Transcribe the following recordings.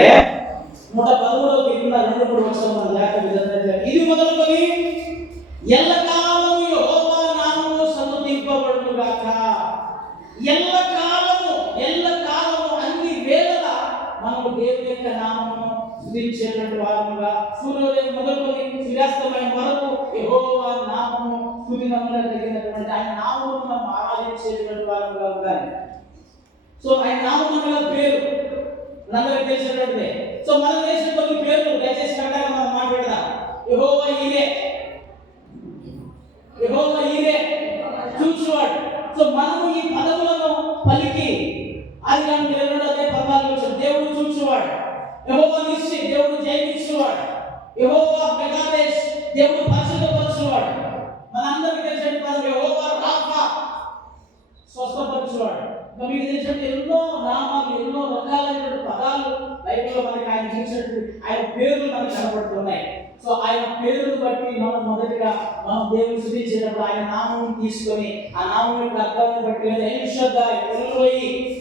113వ కీర్తన 2-3 వచనం మనం జాగ్రత్తగా చదివితే, ఇది మొదలుకొని ఎల్లకాలము యెహోవా నామము స్తుతింపబడును గాక. ఎల్లకాలము అన్ని వేళల మనము దేవుని యొక్క నామమును స్తుతించేటువంటి వారముగా, సూర్యోదయం మొదలుకొని సూర్యాస్తమయం వరకు యెహోవా నామము స్తుతింపబడినటువంటి ఆయన నామమును మనం ఆరాధించేటువంటి వారముగా ఉండాలి. సో ఆయన నామం అనగా పేరు అందరికీ తెలిసినటువంటిదే. సో మన దేశం కొన్ని పేర్లు దయచేసి కరెక్ట్గా మనం మాట్లాడదాం. యెహోవా ఈరే చూచువాడు. సో మనము ఈ పదములను పలికి ఆదికాండం 22:14 దేవుడు చూచువాడు, యెహోవా నిస్సి దేవుడు జయమిచ్చువాడు, యెహోవా మెగాదేశ్ దేవుడు పరిశుద్ధపరచువాడు. మనందరికీ తెలిసిన పదం యెహోవా రాఫా స్వస్థపరచువాడు. మీకు తెలిసినట్టు ఎన్నో నామాలు, ఎన్నో రకాలైనటువంటి పదాలు బైబిల్లో మనకి ఆయన చూసినట్టు ఆయన పేర్లు మనకు కనబడుతున్నాయి. సో ఆయన పేరును బట్టి మనం మొదటిగా మనం దేవుని స్తుతించేటప్పుడు ఆయన నామం తీసుకొని ఆ నామం యొక్క అర్థాన్ని బట్టి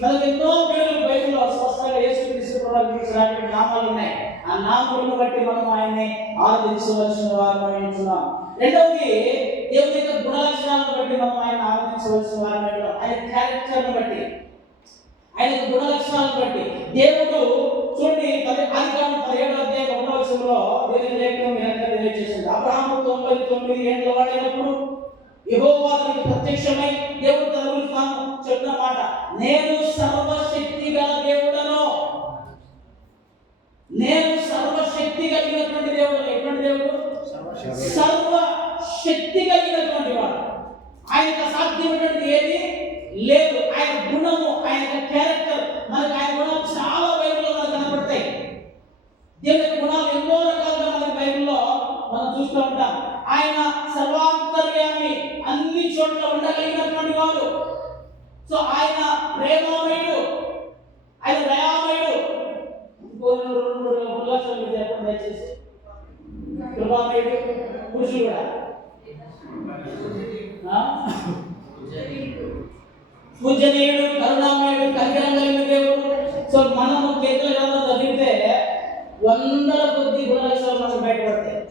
మనకు ఎన్నో పేర్లు బైబిల్లో స్పష్టంగా యేసుక్రీస్తు ప్రభువుకి నామాలు ఉన్నాయి. ఆ నామములను బట్టి మనం ఆయన్ని ఆరాధించవలసిన వారమై ఉంటున్నాం. రెండవది దేవుని యొక్క గుణ లక్షణాలను బట్టి మనం ఆయన ఆరాధించవలసిన వారమై ఉన్నాం. ఆయన క్యారెక్టర్ని బట్టి, ఆయన గుణ లక్షణాలను బట్టి దేవుడు చూడండి. ఆదికాండం 17:1 దేవుని లేఖనం తెలియజేసింది. అబ్రహాము 99 ఏళ్ల వాడైనప్పుడు యెహోవా తనకు ప్రత్యక్షమై దేవుడు తన గురించి తాను చెప్పిన మాట, నేను సర్వశక్తి గల దేవుడను. నేను సర్వశక్తి కలిగినటువంటి దేవుడు. ఎటువంటి దేవుడు? సర్వశక్తి కలిగినటువంటి వాడు. ఆయనకు అసాధ్యమైనటువంటి ఏది లేదు. ఆయన గుణము, ఆయన క్యారెక్టర్, మనకు ఆయన గుణాలు చాలా బైబిల్లో మనకు కనబడతాయి. దేవుని యొక్క గుణాలు ఎన్నో రకాలుగా మనకి బైబిల్లో మనం చూస్తూ ఉంటాం. ఆయన సర్వాంతర్యామి, అన్ని చోట్ల ఉండగలిగినటువంటి వాడు. సో ఆయన ప్రేమమయుడు, ఆయన దయామయుడు. దయచేసి కృపామయుడు, పురుషుడు కూడా పూజనీయుడు, కరుణామయుడు, కనికరం కలిగిన దేవుడు. సో మనము కీర్తన గ్రంథం చదివితే వందల కొద్ది గుణ లక్షణాలు మనకు బయటపడతాయి.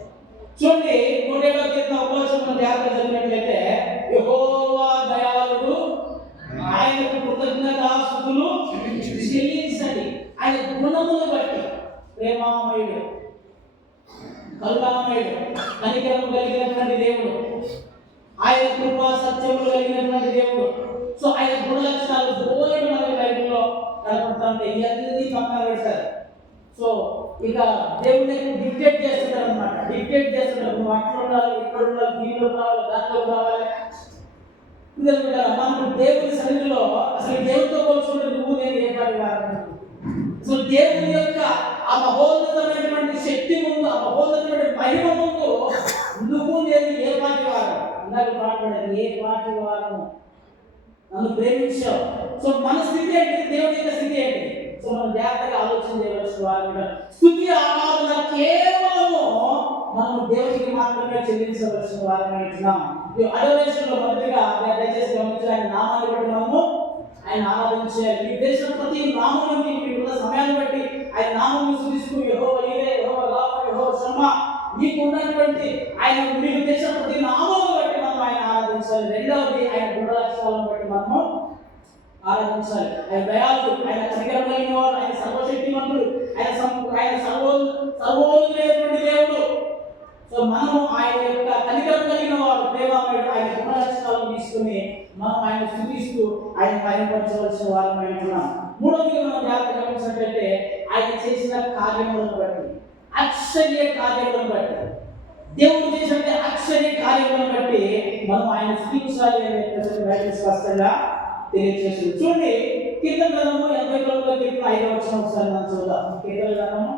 చూడండి 107వ కీర్తన 1వ వచనం మనం జాగ్రత్తగా చదివినట్లయితే, యెహోవా దయాళుడు, ఆయనకు కృతజ్ఞతాస్తుతులు చెల్లించండి. ఆయన గుణములను బట్టి ప్రేమామయుడు, కరుణామయుడు, కనికరం కలిగినటువంటి దేవుడు, ఆయన కృపా సత్యములు కలిగినటువంటి దేవుడు. సో ఆయన గుణ లక్షణాలు బోలెడు మనకి బైబిల్లో కనపడుతుంటే ఇవన్నీ పక్కన పెడతారు. సో ఇక దేవుడిని డిక్టేట్ చేస్తుంటారు అనమాట. డిక్టేట్ చేస్తుంటారు, నువ్వు అక్కడ ఉండాలి, ఇక్కడ ఉండాలి, దీనిలో రావాలి, దాంట్లో రావాలి. మనకు దేవుని సన్నిధిలో అసలు దేవుడితో పోల్చుకుంటే నువ్వు నేను ఏ పాటి వారు. సో దేవుని యొక్క ఆ మహోన్నతమైనటువంటి శక్తి ముందు, ఆ మహోన్నతమైన మహిమ ముందు నువ్వు నేను ఏ పాటి వారు. ఇందాక మాట్లాడారు, ఏ పాటి వారు నన్ను ప్రేమించావు. సో మన స్థితి ఏంటి, దేవుని యొక్క స్థితి ఏంటి? సో మనం జాగ్రత్తగా ఆలోచన చేయవలసిన వారు. స్తుతి ఆరాధన కేవలము మనం దేవునికి మాత్రమే చెల్లించవలసిన వారమై ఉంటున్నాం. ఈ అడోరేషన్లో మొదటిగా దయచేసి గమనించాలి, ఆయన నామాన్ని బట్టి మనము ఆయన ఆరాధించాలి. మీకు తెలిసిన ప్రతి నామానికి మీకున్న సమయాన్ని బట్టి ఆయన నామం స్తుతిస్తూ యెహోవా ఈరే, యెహోవా రాఫా, యెహోవా షమ్మా, మీకు ఉన్నటువంటి ఆయన మీకు తెలిసిన ప్రతి నామాన్ని బట్టి మనం ఆయన ఆరాధించాలి. రెండవది ఆయన గుణ లక్షణాలను బట్టి మనము ఆరాధించాలి. ఆయన దయాళుడు, ఆయన కనికరం కలిగిన వాడు, ఆయన సర్వశక్తిమంతుడు, ఆయన సర్వోన్నతుడైనటువంటి దేవుడు. సో మనము ఆయన యొక్క కనికరం కలిగిన వాడు, ప్రేమమయుడు, ఆయన గుణ లక్షణాలను తీసుకుని మనం ఆయన స్తుతిస్తూ ఆయన మహిమపరచవలసిన వారమై ఉంటున్నాం. మూడవదిగా మనం జాగ్రత్తగా గమనించినట్లయితే ఆయన చేసిన కార్యములను బట్టి, ఆశ్చర్య కార్యములను బట్టి, దేవుడు చేసిన ఆశ్చర్య కార్యములను బట్టి మనం ఆయన స్తుతించాలి అనే బైబిల్ స్పష్టంగా తెలియజేస్తుంది. చూడండి, కీర్తన గ్రంథము 89వ కీర్తన 5వ వచనం ఒకసారి మనం చూద్దాం. కీర్తన గ్రంథము